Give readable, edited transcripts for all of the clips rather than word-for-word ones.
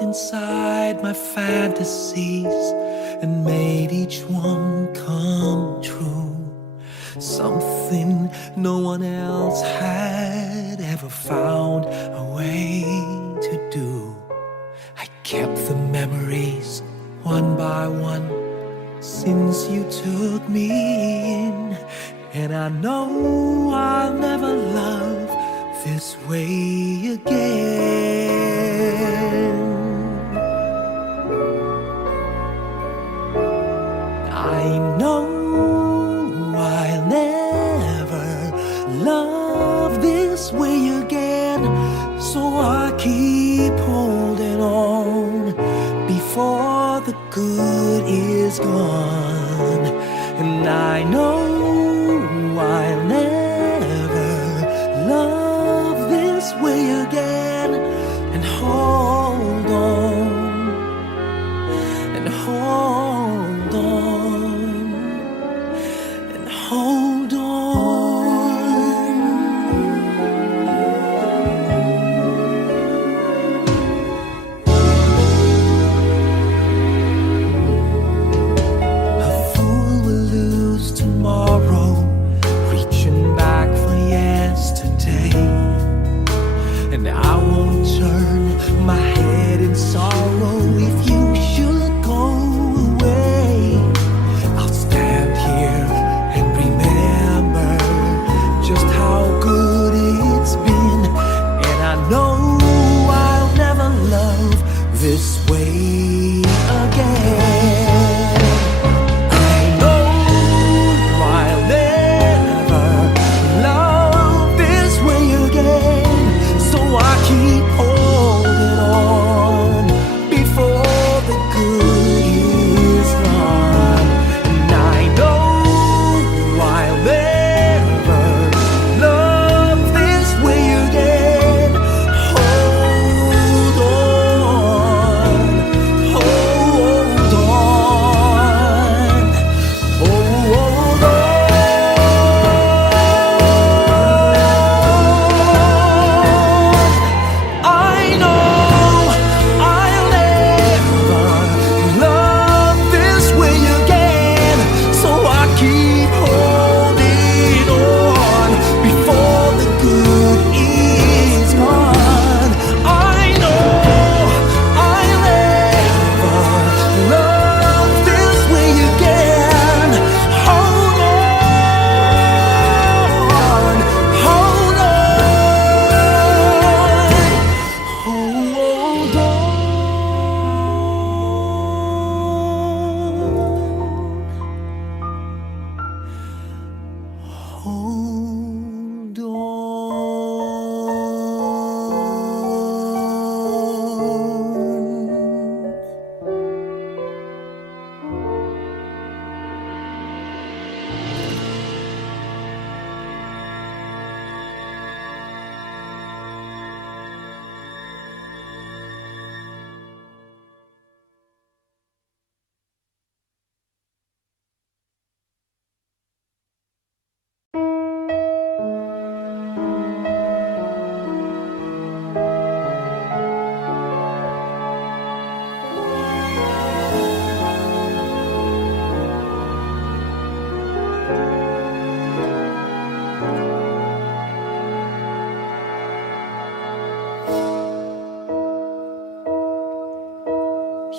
looked inside my fantasies and made each one come true. Something no one else had ever found a way to do. I kept the memories one by one since you took me in, and I know I'll never love this way again. I know I'll never love this way again, so I keep holding on before the good is gone. And I know I'll never love this way again, and hold on, and hold on, and hold on. A fool will lose tomorrow, reaching back for yesterday. And I won't turn my head in sorrow if you should go away. I'll stand here and remember just how good it's been, and I know I'll never love this way again. I know I'll never love this way again, so I keep holding on before the good is gone. And I know I'll never love this way again. Hold on, hold on, hold on. I know I'll never love this way again, so I keep holding on before the good is gone. I know I'll never love this way again. Hold on, hold on, hold on. Hold on.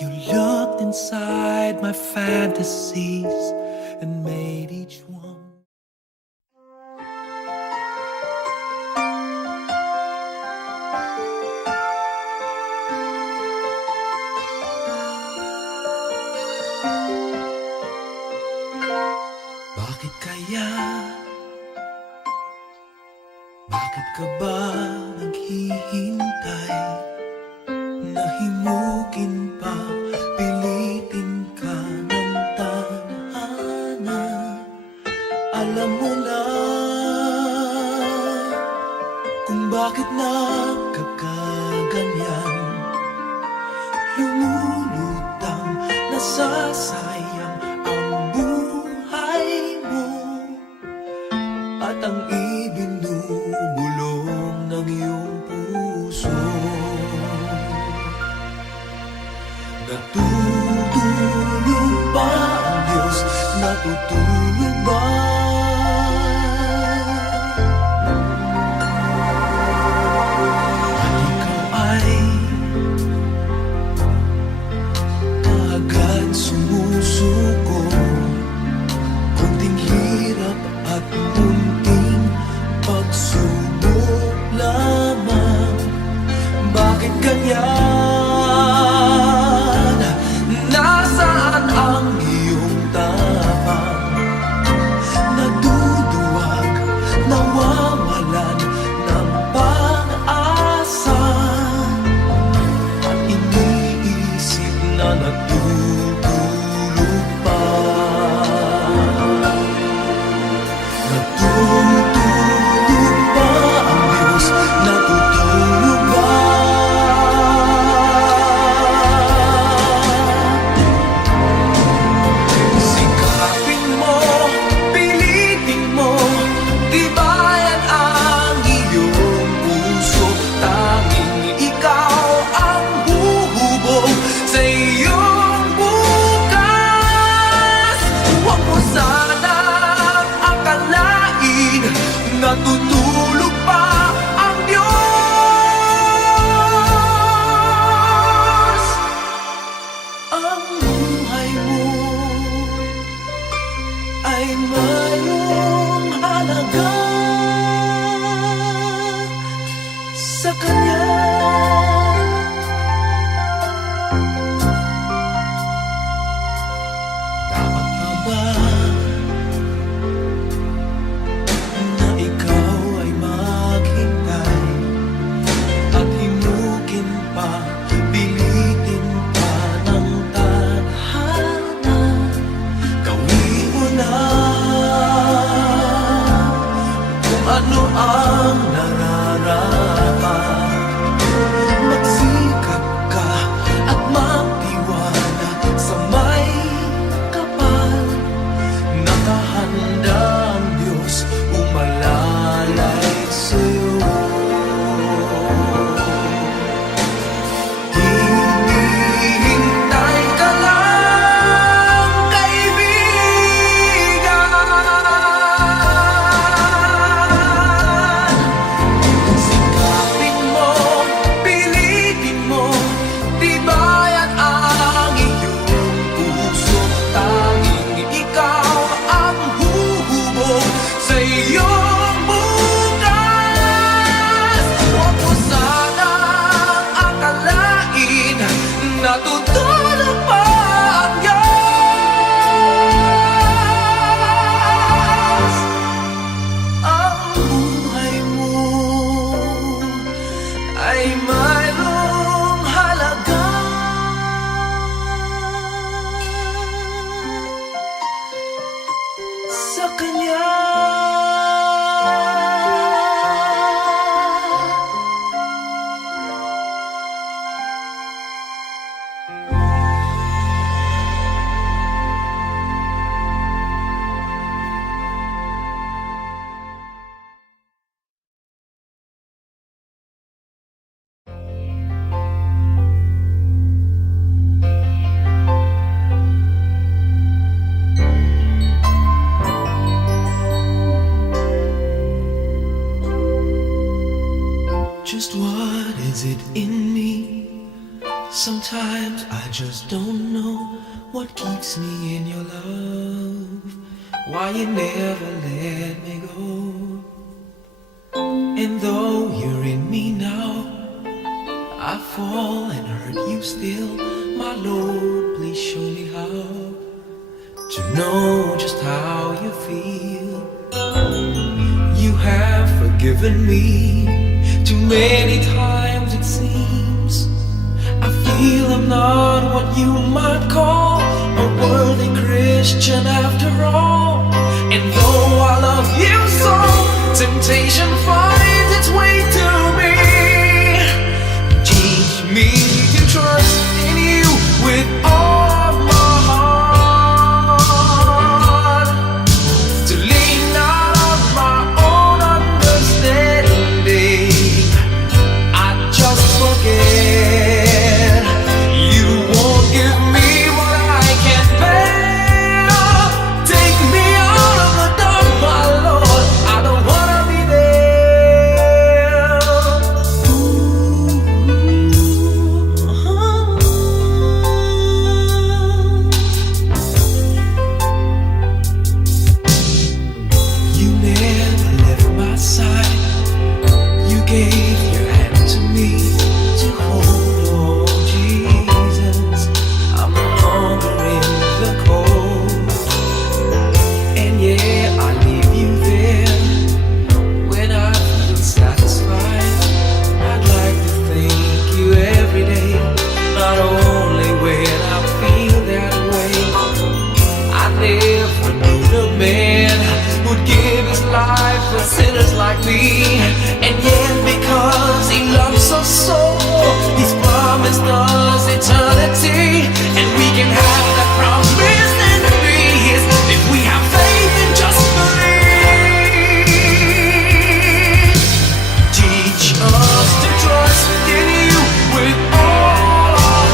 You looked inside my fantasies and made each one. Bakit kaya? Bakit ka ba naghihintay? Nahimukin pa, pilitin ka ng tadhana. Alam mo na kung bakit nagkakaganyan. Lumulutang, nasasayang ang buhay mo, at ang ibinubulong ng iyong puso. mo lamang. Bakit ganyan? Nasaan ang iyong tapang? Naduduwag, nawawalan ng pag-asa, at iniisip na natutulog pa. Natutulog ba ang Diyos? Natutulog ba? Sikapin mo, pilitin mo, tibayan ang iyong puso. Tanging ikaw ang huhubog sa iyong bukas. Huwag mo sanang akalain natutulog pa ang Diyos. Ang buhay mo ay mayroong halaga sa Kanya. Dapat pa ba na ikaw ay maghintay at himukin pa, pilitin pa ng tadhana? Gawin mo na kung ano ang nararapat. Magsikap ka at magtiwala sa may kapal. Nakahanda ang Diyos umalalay sa'yo. Hinihintay ka lang, kaibigan. Sikapin mo, pilitin mo, tibayan ang iyong puso. Tanging ikaw ang huhubog sa iyong bukas. Huwag mo sanang akalain natutulog pa ang Diyos. Ang buhay mo ay mayroong halaga sa Kanya. Just what is it in me? Sometimes I just don't know what keeps me in your love. Why you never let me go. And though you're in me now, I fall and hurt you still. My Lord, please show me how to know just how you feel. You have forgiven me too many times, it seems. I feel I'm not what you might call a worthy Christian after all. And though I love you so, temptation finds its way to me. Teach me to trust in you with all of my heart, to lean not on my own understanding. I just forget you won't give me what I can't bear. Take me out of the dark, my Lord. I don't wanna be there. And yet because He loves us so, He's promised us eternity. And we can have that promise and be His if we have faith and just believe. Teach us to trust in You with all our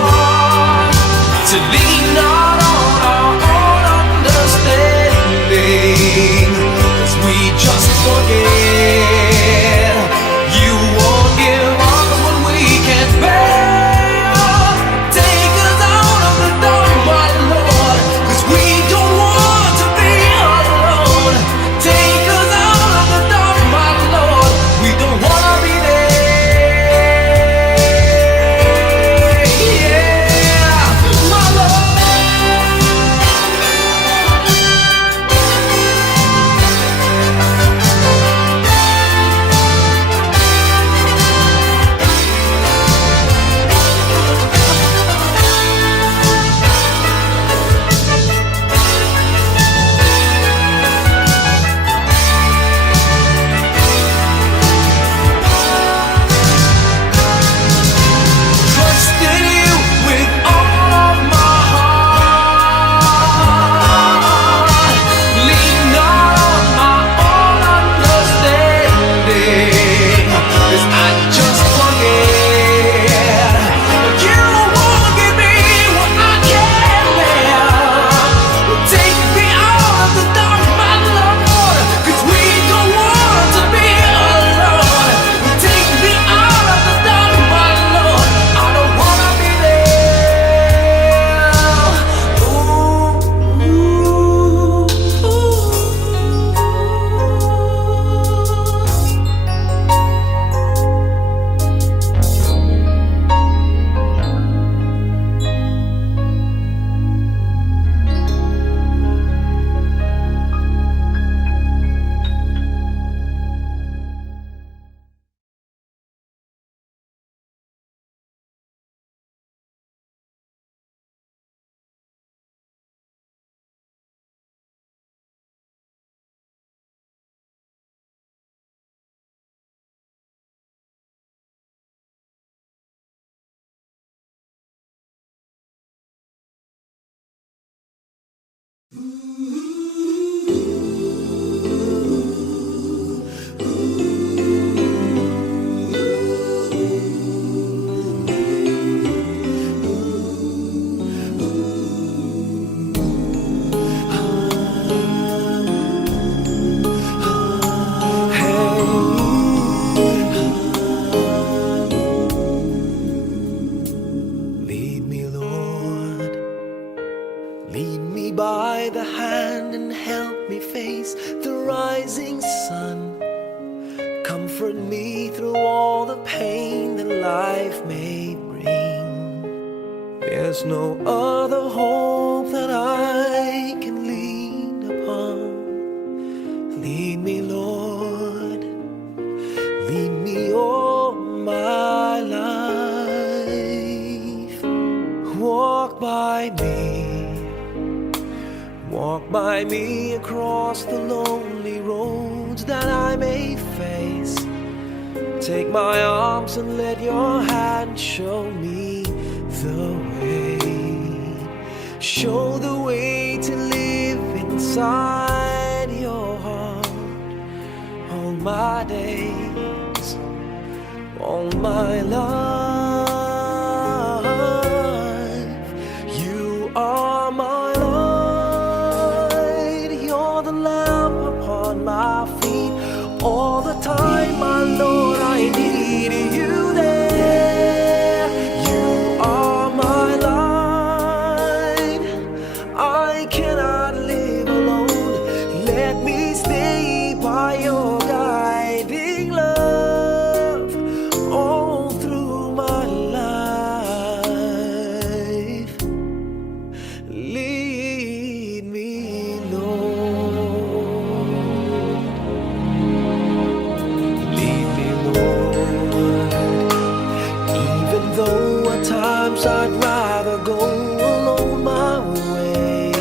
heart, to lean not on our own understanding, 'cause we just forget You won't give us what we can't bear. Take us out of the dark, my Lord, 'cause we don't want to be alone. Take us out of the dark, my Lord, we don't want to be there. Yeah, my Lord. Trust in You with all of my heart. Lean not on my own understanding, 'cause I just forget You won't give me what I can't bear. Take me out of the dark, my Lord, 'cause we don't want to be alone. Take me out of the dark, my Lord, I don't wanna be there. Ooh, lead me, Lord. Lead me by the hand and help me face the rising sun. Comfort me through all the pain that life may bring. There's no other hope that I can lean upon. Lead me, Lord. Lead me all my life. Walk by me. Walk by me across the lonely roads that I may face. Take my arms and let Your hand show me the way. Show the way to live inside Your heart all my days, all my life. You are my light, You're the lamp upon my feet. All the time, my Lord, I need You there. You are my light, I cannot live alone. Let me stay by Your guiding love all through my life. Lead me, Lord. Lead me, Lord. Even though at times I'd rather go alone my way,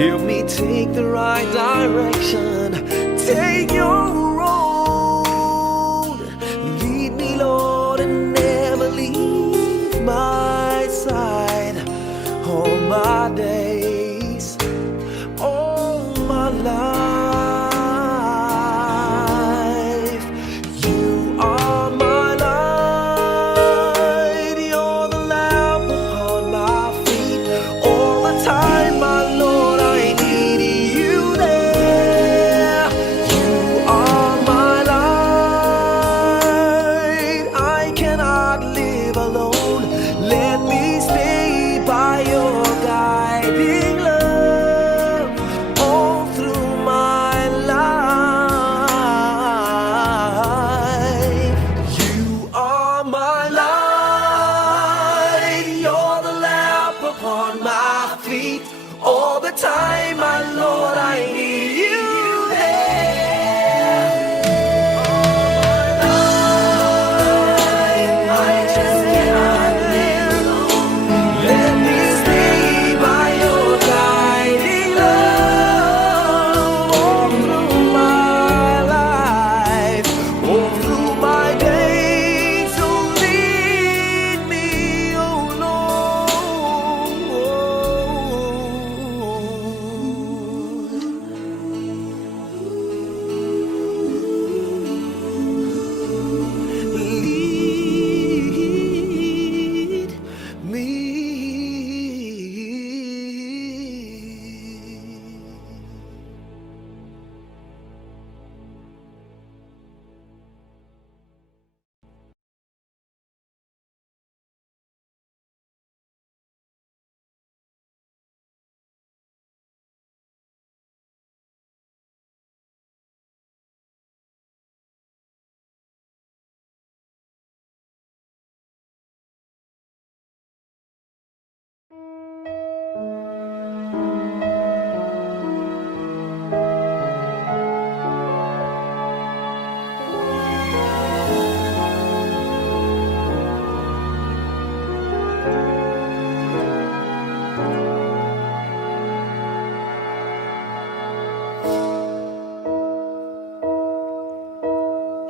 help me take the right direction. take your road. Lead me, Lord, and never leave my side. All my days, all my life, you are my light. You're the lamp upon my feet. All the time, my Lord, I need you there. You are my light. I cannot live alone. Let me stay by your guiding love all through my life. You are my light. You're the lamp upon my feet. All the time, my Lord, I need you there. I just cannot live alone. Let me stay by your guiding love all through my life, all through my days. So lead me, oh Lord. Lead me.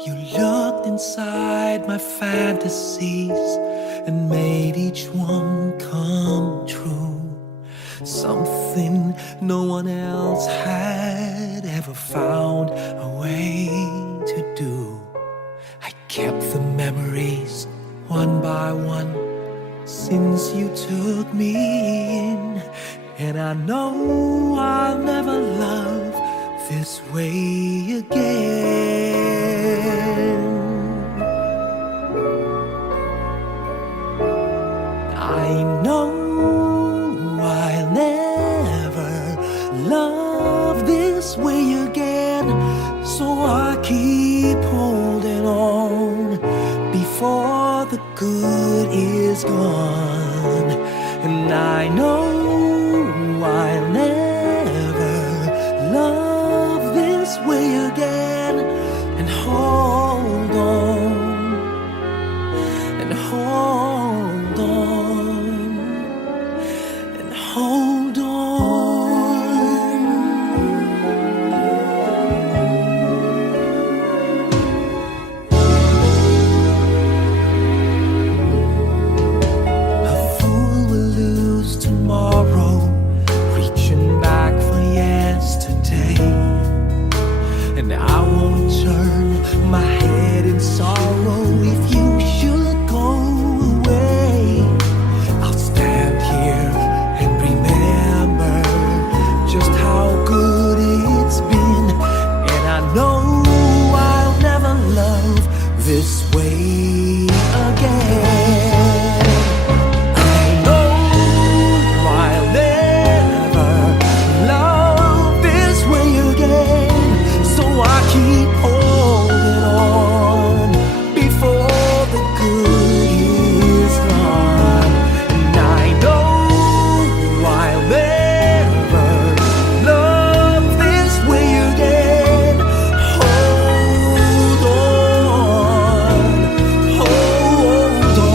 You looked inside my fantasies and made each one come true. Something no one else had ever found a way to do. I kept the memories one by one since you took me in, and I know I'll never love this way again. I know I'll never love this way again, so I keep holding on before the good is gone. And I know I'll never love this way again, and hold on, and hold on, and hold on. A fool will lose tomorrow, reaching back for yesterday. And I won't turn my head in sorrow if you should go away. I'll stand here and remember just how good it's been, and I know I'll never love this way again. I know I'll never love this way again, so I keep holding on before the good is gone. And I know I'll never love this way again. Hold on, hold on.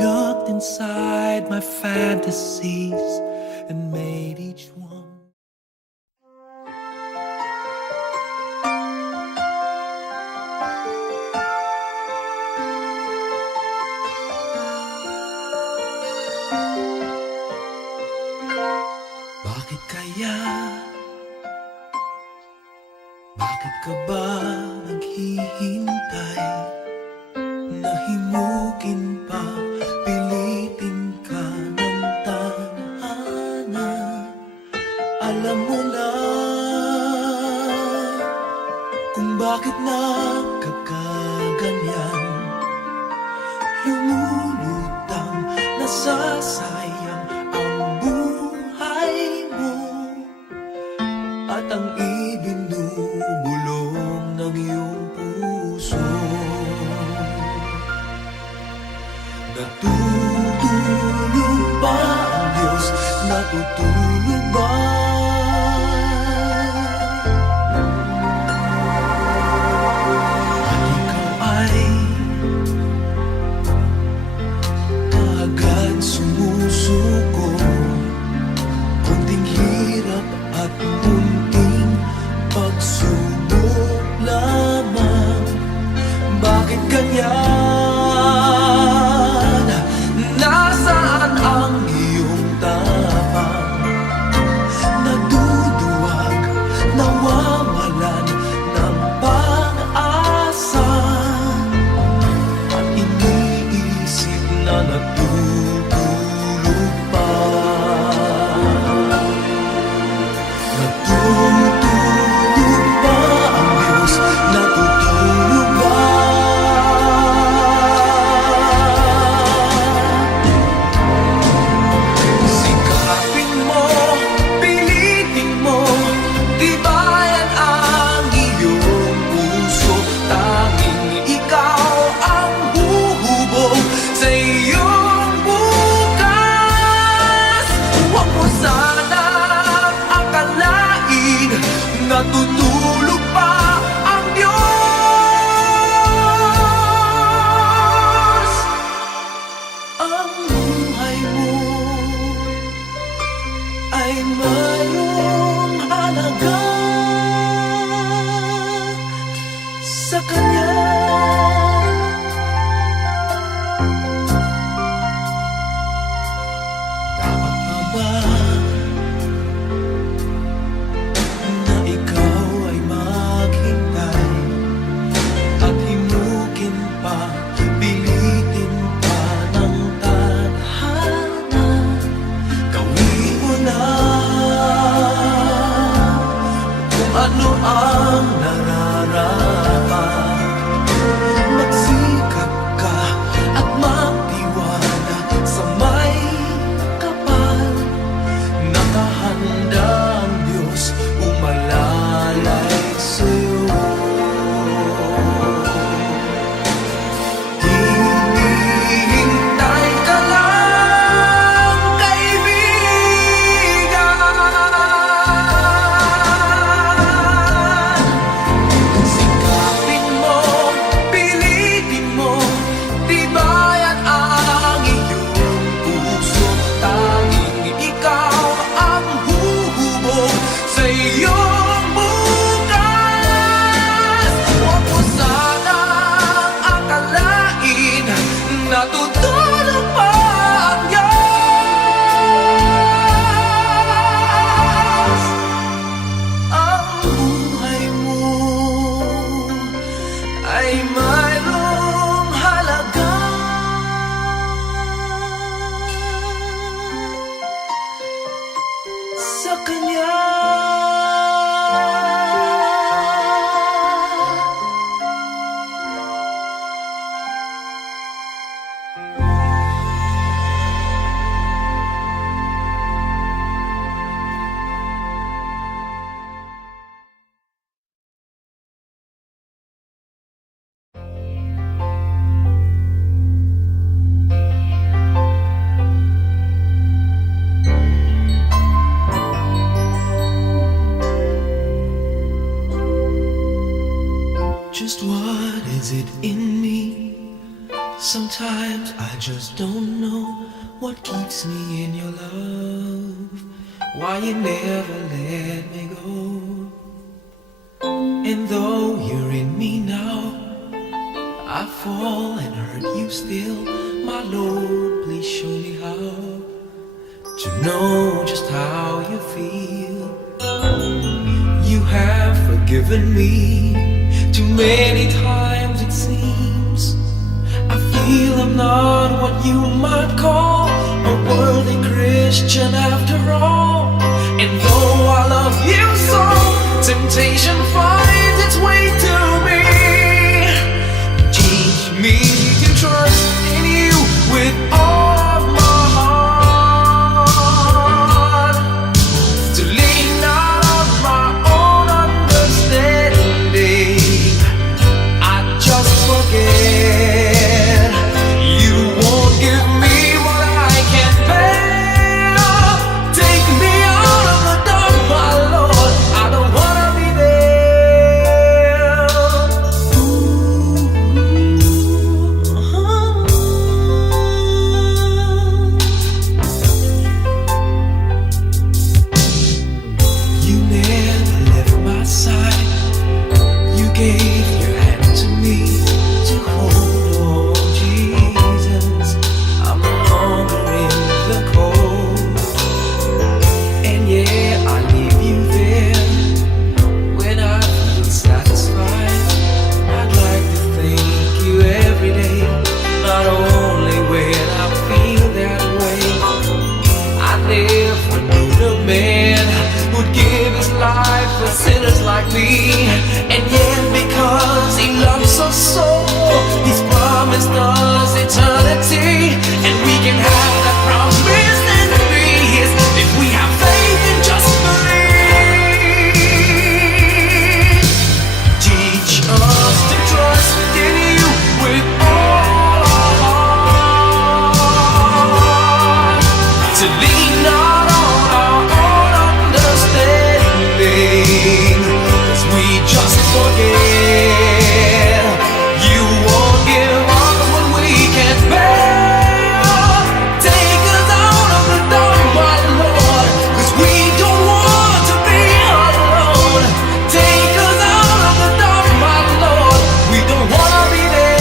looked inside my fantasies and made each one. Bakit kaya? Bakit ka ba naghihintay? Nahimukin pa, pilitin ka ng tadhana. Alam mo na kung bakit nagkakaganyan. Lumulutang, nasasayang ang buhay mo at ang ibinubulong ng iyong puso. Natutulog ba ang Diyos? Natutulog ba? At ikaw ay kaagad sumusuko. Kunting hirap at munting pagsubok lamang. Bakit ganyan? Nasaan ang iyong tapang? Naduduwag, nawawalan ng pag-asa. At iniisip na natutulog pa. Natutulog ba ang Diyos? Natutulog ba? Sikapin mo, pilitin mo, tibayan ang iyong puso. Tanging ikaw ang huhubog sa iyong bukas. Huwag mo sanang akalain natutulog pa ang Diyos. Ang buhay mo ay mayroong halaga sa Kanya. Dapat pa ba na ikaw ay maghintay at himukin pa, pilitin pa ng tadhana? Gawin mo na kung ano ang nararapat. Magsikap ka at magtiwala sa may kapal. Nakahanda ang Diyos umalalay sa'yo. Hinihintay ka lang, kaibigan. Sikapin mo, pilitin mo, tibayan ang iyong puso. Tanging ikaw ang huhubog sa iyong bukas. Huwag mo sanang akalain natutulog pa ang Diyos. Ang buhay mo ay mayroong halaga sa Kanya. Just what is it in me Sometimes I just don't know what keeps me in your love, why you never let me go. And though you're in me now, I fall and hurt you still. My Lord, please show me how to know just how you feel. You have forgiven me too many times it seems. I feel I'm not what you might call a worthy Christian after all. And though I love you so, temptation finds its way to me. Teach me to trust in you with all of my heart, to lean not on my own understanding. I just forget you won't give me what I can't bear. Take me out of the dark, my Lord, I don't wanna be there. You never left my side. You gave your hand to me to hold. Oh Jesus, I'm no longer in the cold. And yeah, I leave you there when I feel satisfied. I'd like to thank you every day, not only when I feel that way. I never knew the man who'd give his life for sinners like me. And yet because he loves us so, he's promised us eternity. And we can have that promise and peace if we have faith and just believe. Teach us to trust in you with all our heart, to lean not on our own understanding, 'cause we just forget you won't give us what we can't bear. Take us out of the dark, my Lord, 'cause we don't want to be alone. Take us out of the dark, my Lord, we don't wanna be there.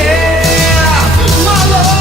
Yeah, my Lord.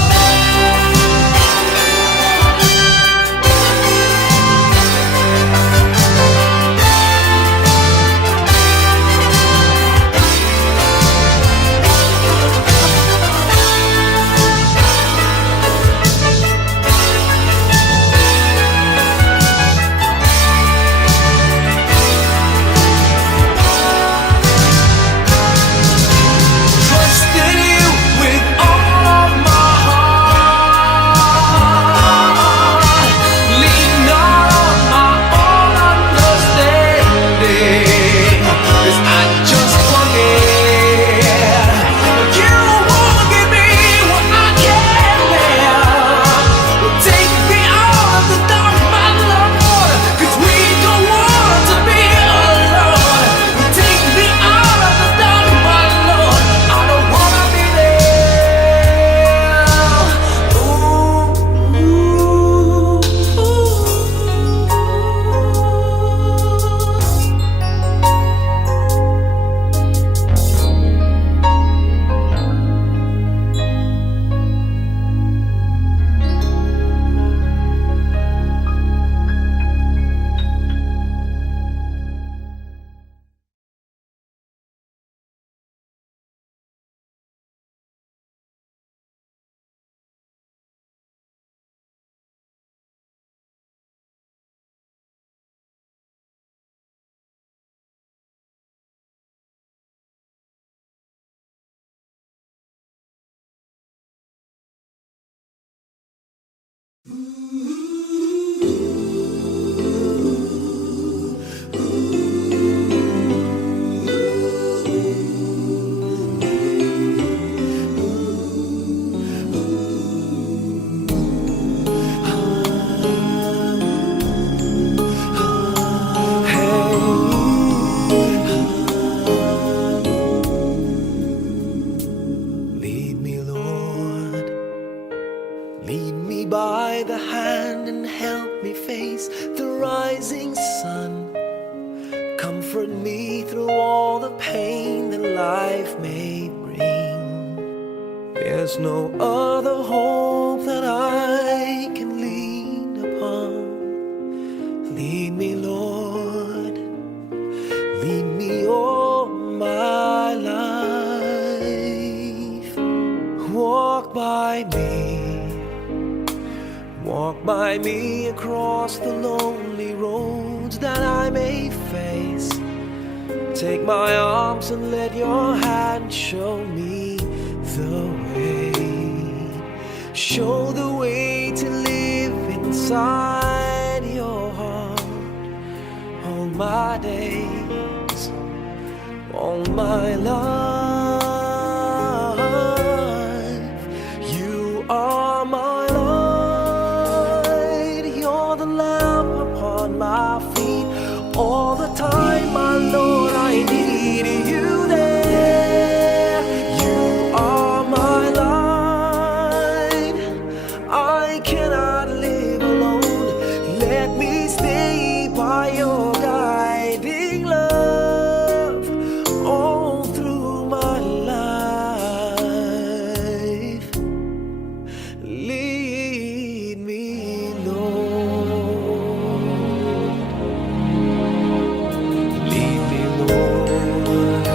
Trust in you with all of my heart. Lean not on my own understanding, 'cause I just forget you won't give me what I can't bear. Take me out of the dark, my Lord, 'cause we don't want to be alone. Take me out of the dark, my Lord, I don't wanna be there. There's no other hope that I can lean upon. Lead me, Lord, lead me all my life. Walk by me across the lonely roads that I may face. Take my arms and let your hand show me the way. Show the way to live inside your heart all my days, all my life. You are my light, you're the lamp upon my feet. All the time, my Lord, I need you there. You are my light, I cannot live alone. Let me stay by your guiding love all through my life. Lead me, Lord. Lead me, Lord.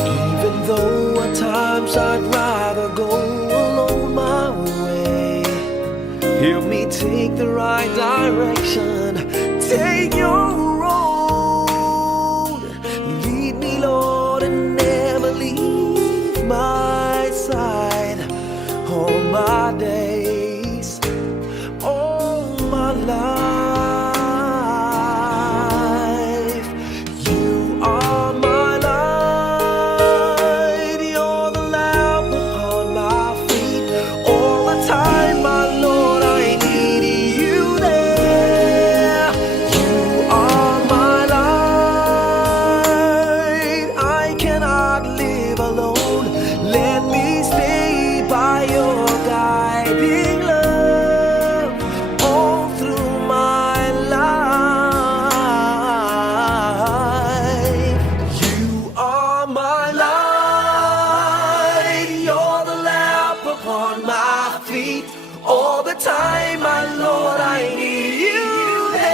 Even though at times I'd rather go alone my way, help me take the right direction. Take your road. Lead me, Lord, and never leave my side. All my days, all my life. You are my light, you're the lamp upon my feet. All the time, my Lord, I need you there. You are my light, I cannot live alone. Let me stay by your guiding love all through my life. You are my light, you're the lamp upon my feet. All the time, my Lord, I need you there.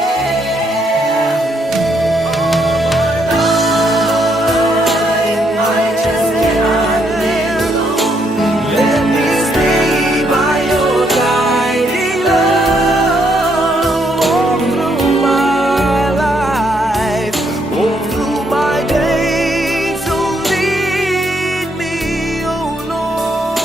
I just cannot live alone. Let me stay by your guiding love all through my life, all through my days. So lead me, oh Lord.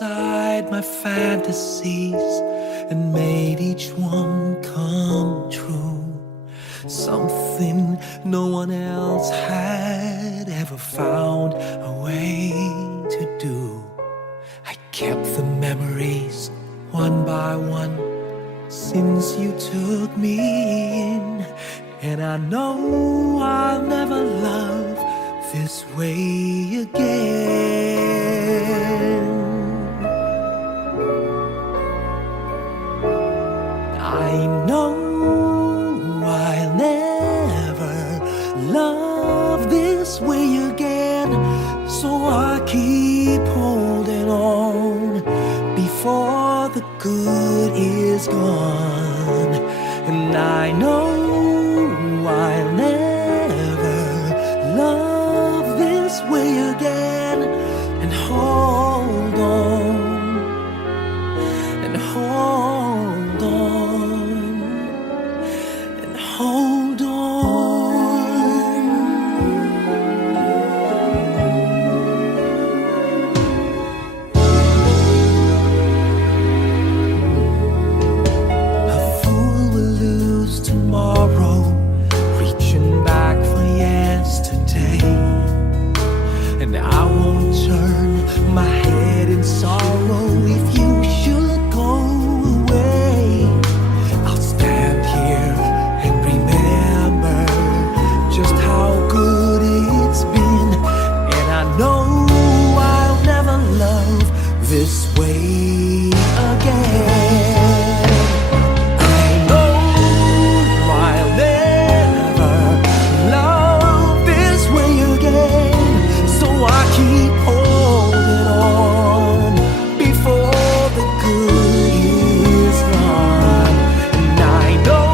inside my fantasies and made each one come true. Something no one else had ever found a way to do. I kept the memories one by one since you took me in, and I know I'll never love this way again. I know I'll never love this way again, so I keep holding on before the good is gone. And I know I'll never love this way again, and hold on, and hold on, and hold on. A fool will lose tomorrow, reaching back for yesterday. And I won't turn my head in sorrow if you should go away. I'll stand here and remember just how good it's been, and I know I'll never love this way again. I know I'll never love this way again, so I keep holding on before the good is gone. And I know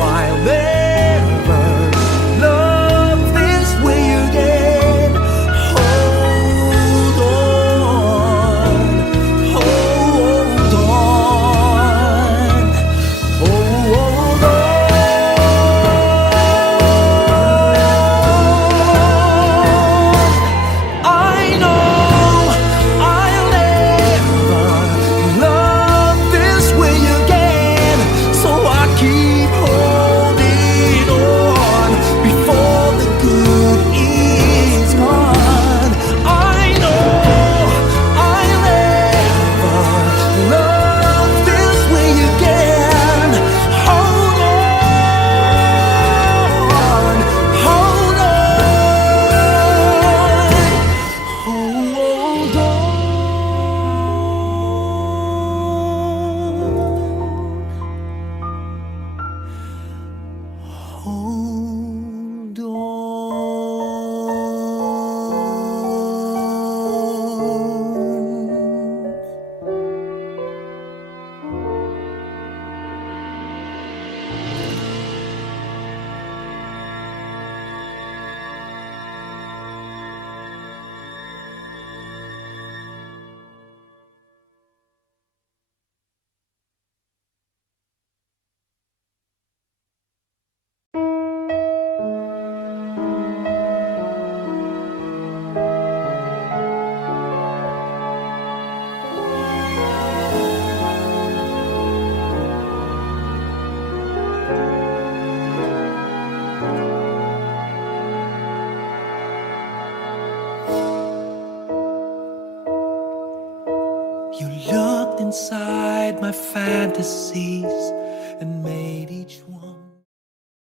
I'll never love this way again. Hold on, hold on, hold on. I know I'll never love this way again, so I keep holding on before the good is gone. I know I'll never love this way again. Hold on, hold on, hold on. Hold on. You looked inside my fantasies